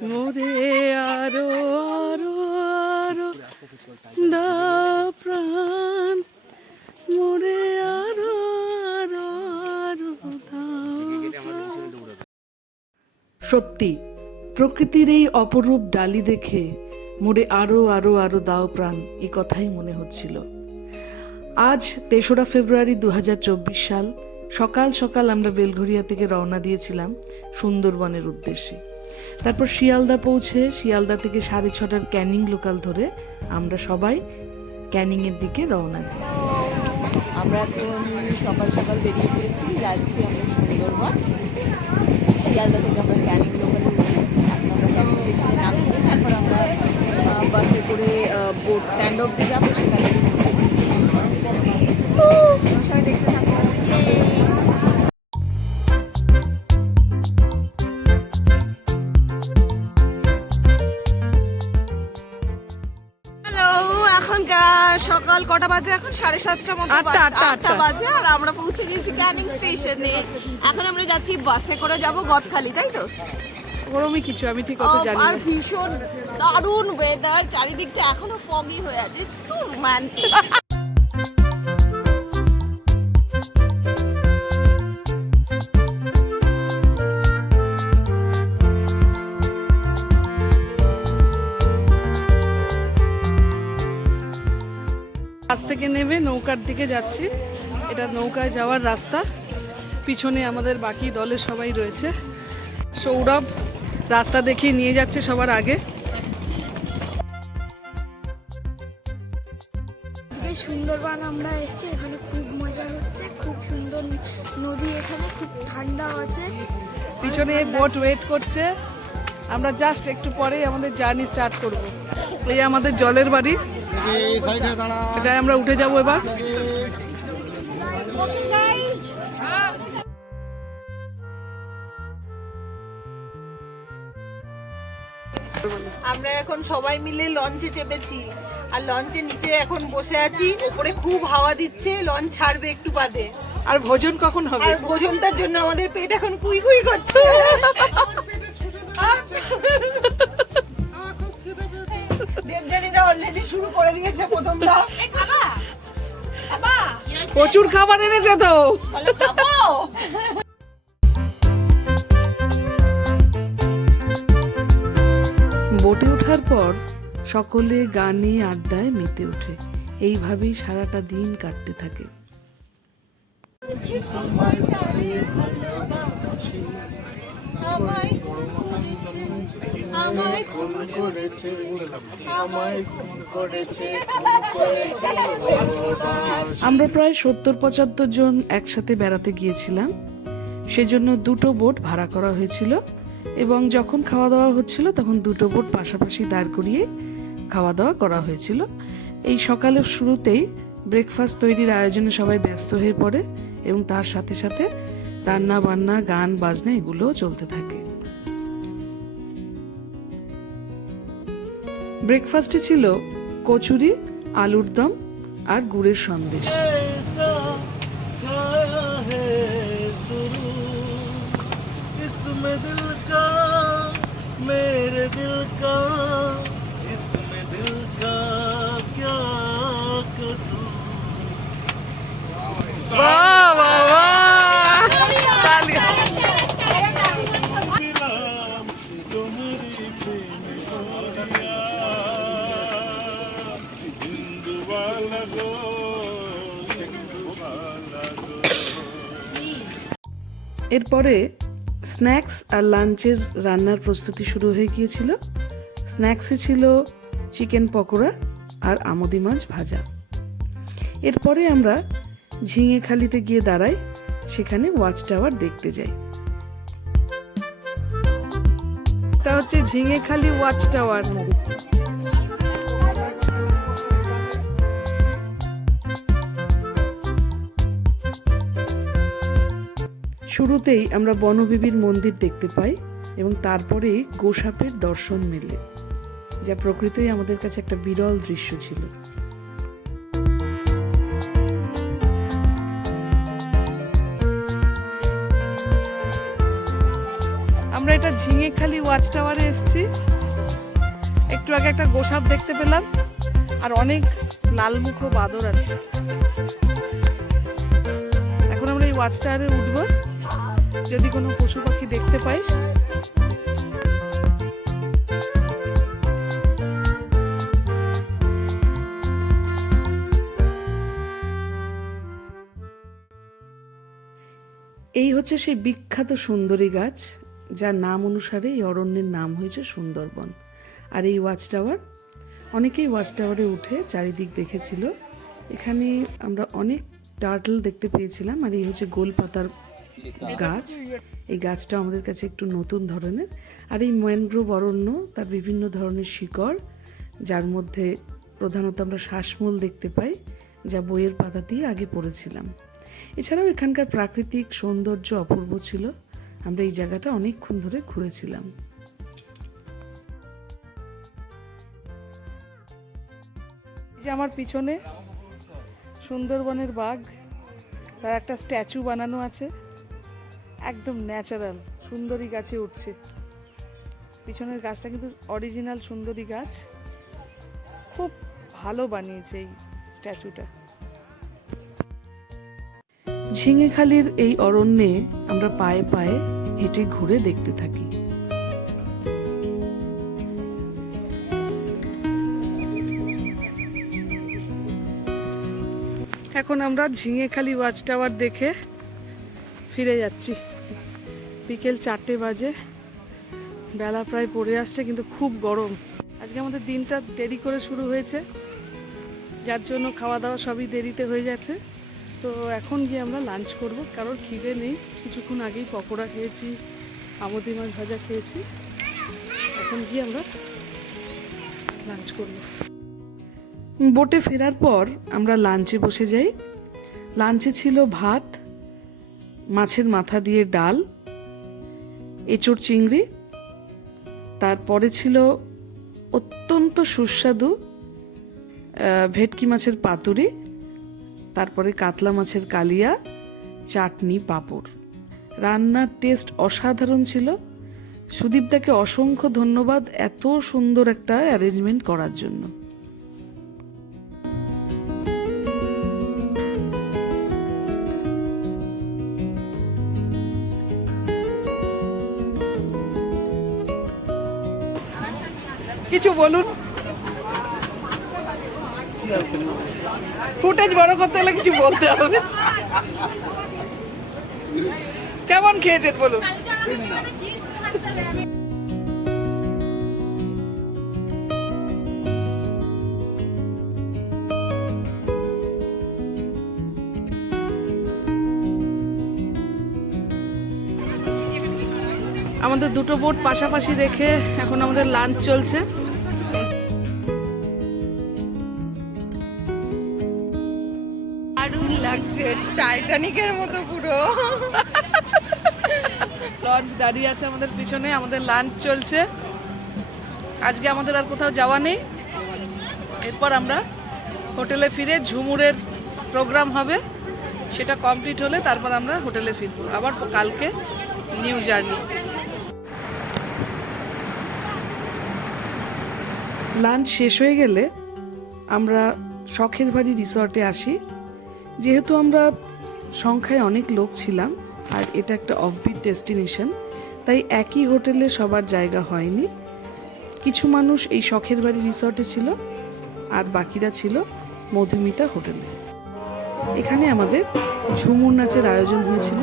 মোরে আরও আরও আরও দাও প্রাণ। মোরে আরও আরও আরও সত্যি, প্রকৃতির এই অপরূপ ডালি দেখে মোরে আরও আরও আরও দাও প্রাণ, এই কথাই মনে হচ্ছিল। আজ তেসরা ফেব্রুয়ারি দুহাজার চব্বিশ সাল, সকাল সকাল আমরা বেলঘরিয়া থেকে রওনা দিয়েছিলাম সুন্দরবনের উদ্দেশ্যে। তারপর শিয়ালদা পৌঁছে শিয়ালদা থেকে সাড়ে ছটার ক্যানিং লোকাল ধরে আমরা সবাই ক্যানিংয়ের দিকে রওনা দিই। আমরা এখন সকাল সকাল বেরিয়ে পড়েছি যাচ্ছি আমরা সুন্দরবন। শিয়ালদা থেকে আমরা ক্যানিং লোকালে উঠি এখন আমরা ক্যানিং স্টেশনে নামছি। তারপর আমরা বাসে করে বোট স্ট্যান্ড অব্দি যাব সেখানে সবাই দেখতে থাকো। বাজে এখন সাড়ে সাতটা মতো আটটা, আটটা। বাজে আর আমরা পৌঁছে গিয়েছি ক্যানিং স্টেশনে। এখন আমরা যাচ্ছি বাসে করে যাব গদখালি তাই তো? ওরমই কিছু আমি ঠিক কথা জানি আর ভীষণ দারুণ ওয়েদার চারিদিকটা এখনও ফগি হয়ে আছে। সো রোমান্টিক থেকে নেমে নৌকার দিকে যাচ্ছি। এটা নৌকায় যাওয়ার রাস্তা। পিছনে আমাদের বাকি দলের সবাই রয়েছে। সৌরভ রাস্তা দেখিয়ে নিয়ে যাচ্ছে সবার আগে। সুন্দরবন আমরা এসেছি এখানে খুব মজা হচ্ছে। খুব সুন্দর নদী এখানে খুব ঠান্ডা আছে। পিছনে বোট ওয়েট করছে। আমরা জাস্ট একটু পরেই আমাদের জার্নি স্টার্ট করব। এই আমাদের জলের বাড়ি। এটাই আমরা উঠে যাব এবার। আমরা এখন সবাই মিলে লঞ্চে চেপেছি। আর লঞ্চের নিচে এখন বসে আছি। ওপরে খুব হাওয়া দিচ্ছে। লঞ্চ ছাড়বে একটু বাদে। আর ভোজন কখন হবে? আর ভোজনটার জন্য আমাদের পেট এখন কুই কুই করছে দেবজানীরা অলরেডি শুরু করে দিয়েছে প্রথম প্রচুর খাবার এনেছে তো। বলো বোটে ওঠার পর সকলে গানে আড্ডায় মেতে ওঠে। এইভাবেই সারাটা দিন কাটতে থাকে। আমরা প্রায় সত্তর পঁচাত্তর জন একসাথে বেড়াতে গিয়েছিলাম। সেজন্য দুটো বোট ভাড়া করা হয়েছিল এবং যখন খাওয়া দাওয়া হচ্ছিল তখন দুটো বোট পাশাপাশি দাঁড় করিয়ে খাওয়া দাওয়া করা হয়েছিল। এই সকালের শুরুতেই ব্রেকফাস্ট তৈরির আয়োজনে সবাই ব্যস্ত হয়ে পড়ে এবং তার সাথে সাথে রান্না বান্না গান বাজনা এগুলোও চলতে থাকে ব্রেকফাস্টে ছিল কচুরি আলুর দম আর গুড়ের সন্দেশ ऐसा छाया है सुरूर इसमें दिल का मेरे दिल का इसमें दिल का क्या कसूर दिल এরপরে স্ন্যাক্স আর লাঞ্চের রান্নার প্রস্তুতি শুরু হয়ে গিয়েছিল। স্ন্যাক্সে ছিল চিকেন পকোড়া আর আমদি মাছ ভাজা। এরপরে আমরা ঝিঙেখালিতে গিয়ে দাঁড়াই, সেখানে ওয়াচ টাওয়ার দেখতে যাই। এটা হচ্ছে ঝিঙেখালি ওয়াচ টাওয়ার। শুরুতেই আমরা বনবিবির মন্দির দেখতে পাই এবং তারপরে গোসাপের দর্শন মেলে, যা প্রকৃতই আমাদের কাছে একটা বিরল দৃশ্য ছিল। আমরা এটা ঝিঙেখালি ওয়াচ টাওয়ারে এসেছি। একটু আগে একটা গোসাপ দেখতে পেলাম, আর অনেক লালমুখ বাদর আছে। এখন আমরা এই ওয়াচ টাওয়ারে উঠবো। যদি কোনো পশু পাখি দেখতে পাই। এই হচ্ছে সেই বিখ্যাত সুন্দরী গাছ, যার নাম অনুসারে এই অরণ্যের নাম হয়েছে সুন্দরবন। আর এই ওয়াচ টাওয়ার অনেকেই ওয়াচ টাওয়ারে উঠে চারিদিক দেখেছিল। এখানে আমরা অনেক টার্টল দেখতে পেয়েছিলাম, আর এই হচ্ছে গোলপাতার গাছ এই গাছটা আমাদের কাছে একটু নতুন ধরনের। আর এই ম্যানগ্রোভ অরণ্য তার বিভিন্ন ধরনের শিকড় যার মধ্যে প্রধানত আমরা শ্বাসমূল দেখতে পাই যা বইয়ের পাতাতেই আগে পড়েছিলাম। এছাড়াও এখানকার প্রাকৃতিক সৌন্দর্য অপূর্ব ছিল। আমরা এই জায়গাটা অনেকক্ষণ ধরে ঘুরেছিলাম। যে আমার পিছনে সুন্দরবনের বাঘ তার একটা স্ট্যাচু বানানো আছে। একদম ন্যাচারাল সুন্দরী গাছে উঠছে। পিছনের গাছটা কিন্তু অরিজিনাল সুন্দরী গাছ। খুব ভালো বানিয়েছে এই স্ট্যাচুটা ঝিঙেখালির এই অরণ্যে আমরা পায়ে পায়ে হেঁটে ঘুরে দেখতে থাকি। এখন আমরা ঝিঙেখালি ওয়াচ টাওয়ার দেখে ফিরে যাচ্ছি। বিকেল চারটে বাজে। বেলা প্রায় পড়ে আসছে, কিন্তু খুব গরম। আজকে আমাদের দিনটা দেরি করে শুরু হয়েছে। যার জন্য খাওয়া দাওয়া সবই দেরিতে হয়ে যাচ্ছে তো এখন গিয়ে আমরা লাঞ্চ করব। কারোর খিদে নেই। কিছুক্ষণ আগেই পকোড়া খেয়েছি, আমদি মাছ ভাজা খেয়েছি। এখন গিয়ে আমরা লাঞ্চ করব। বোটে ফেরার পর আমরা লাঞ্চে বসে যাই। লাঞ্চে ছিল ভাত মাছের মাথা দিয়ে ডাল, এঁচড় চিংড়ি, তারপরে ছিল অত্যন্ত সুস্বাদু ভেটকি মাছের পাতুরি, তারপরে কাতলা মাছের কালিয়া, চাটনি, পাঁপড়। রান্নার টেস্ট অসাধারণ ছিল। সুদীপদাকে অসংখ্য ধন্যবাদ এত সুন্দর একটা অ্যারেঞ্জমেন্ট করার জন্য। কিছু বলুন। ফুটেজ বড় করতে হলে কিছু বলতে হবে। কেমন খেয়েছেন বলুন। আমাদের দুটো বোট পাশাপাশি রেখে এখন আমাদের লাঞ্চ চলছে। টাইটানিকের মতো পুরো। লঞ্চ দাঁড়িয়ে আছে আমাদের পিছনে, আমাদের লাঞ্চ চলছে। আজকে আমাদের আর কোথাও যাওয়া নেই। এরপর আমরা হোটেলে ফিরে ঝুমুরের প্রোগ্রাম হবে। সেটা কমপ্লিট হলে তারপর আমরা হোটেলে ফিরবো। আবার কালকে নিউ জার্নি লাঞ্চ শেষ হয়ে গেলে আমরা শখের বাড়ি রিসর্টে আসি। যেহেতু আমরা সংখ্যায় অনেক লোক ছিলাম, আর এটা একটা অফবিট ডেস্টিনেশন তাই একই হোটেলে সবার জায়গা হয়নি। কিছু মানুষ এই শখের বাড়ি রিসর্টে ছিল, আর বাকিরা ছিল মধুমিতা হোটেলে। এখানে আমাদের ঝুমুর নাচের আয়োজন হয়েছিল।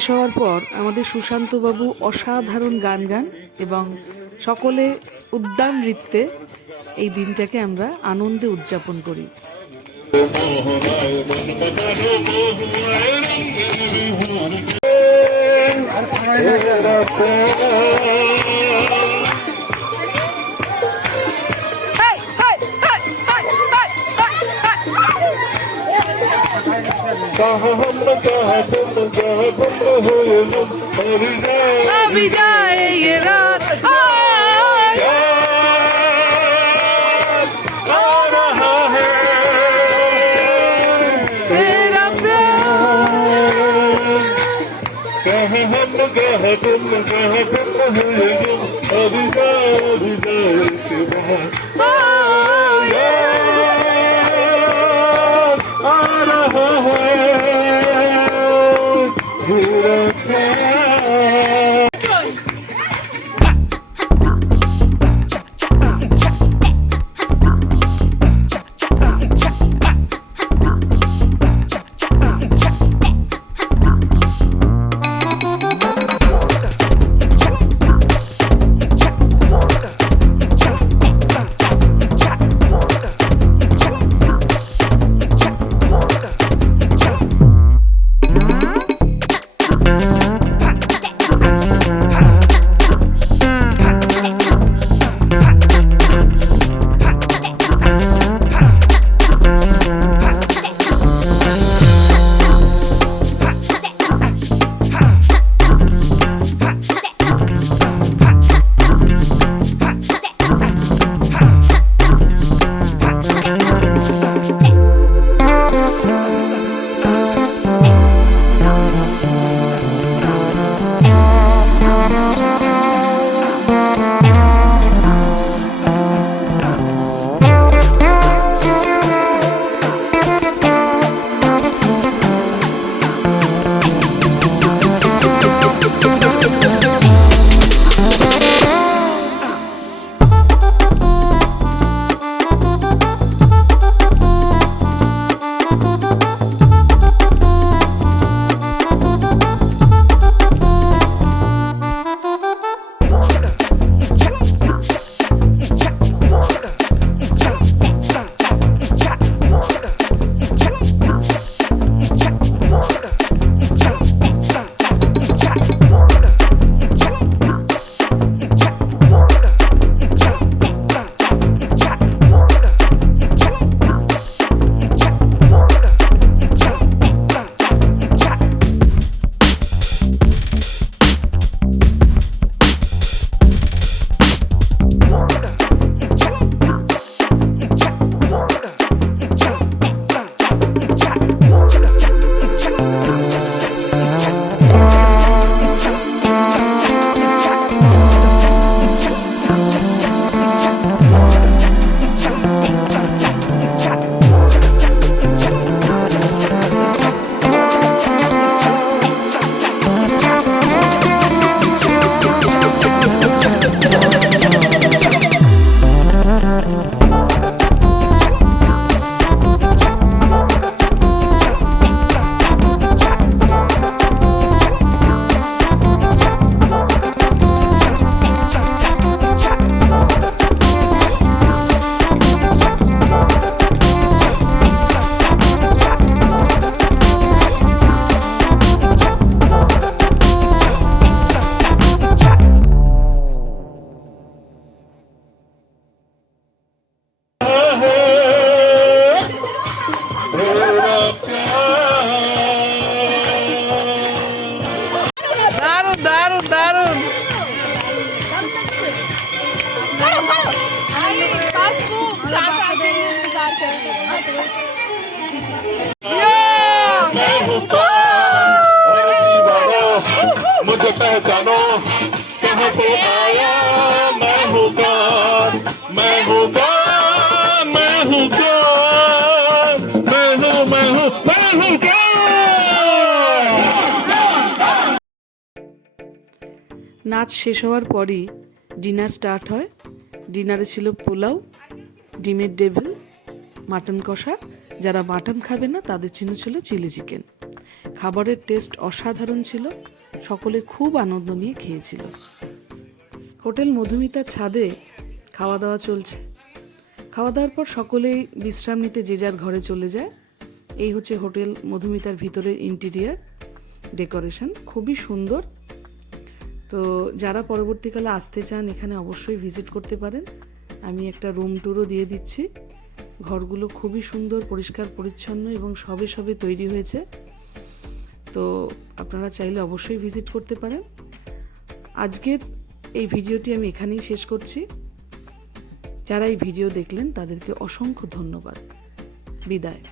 শেষ হওয়ার পর আমাদের সুশান্তবাবু অসাধারণ গান গান এবং সকলে উদ্যান নৃত্যে এই দিনটাকে আমরা আনন্দে উদযাপন করি। कहा हम कहा तुम कहा तुम हो ये लुम जाए अब जाए ये रात तुम गह तुम हो ये अब जाए अब जाए से बाहर मैं हूँ कौन मैं हूँ कौन मैं हूँ मैं हूँ मैं हूँ कौन নাচ শেষ হওয়ার পরই ডিনার স্টার্ট হয় ডিনারে ছিল পোলাও ডিমের ডেভিল মাটন কষা যারা মাটন খাবে না তাদের জন্য ছিল চিলি চিকেন খাবারের টেস্ট অসাধারণ ছিল সকলে খুব আনন্দ নিয়ে খেয়েছিল হোটেল মধুমিতার ছাদে খাওয়া দাওয়া চলছে। খাওয়া দাওয়ার পর সকলেই বিশ্রাম নিতে যে যার ঘরে চলে যায়। এই হচ্ছে হোটেল মধুমিতার ভিতরের ইন্টিরিয়ার ডেকোরেশন খুবই সুন্দর। তো যারা পরবর্তীকালে আসতে চান, এখানে অবশ্যই ভিজিট করতে পারেন। আমি একটা রুম ট্যুরও দিয়ে দিচ্ছি। ঘরগুলো খুবই সুন্দর, পরিষ্কার, পরিচ্ছন্ন এবং সবে সবে তৈরি হয়েছে। তো আপনারা চাইলে অবশ্যই ভিজিট করতে পারেন। আজকের এই ভিডিওটি আমি এখানেই শেষ করছি। যারা এই ভিডিও দেখলেন তাদেরকে অসংখ্য ধন্যবাদ। বিদায়।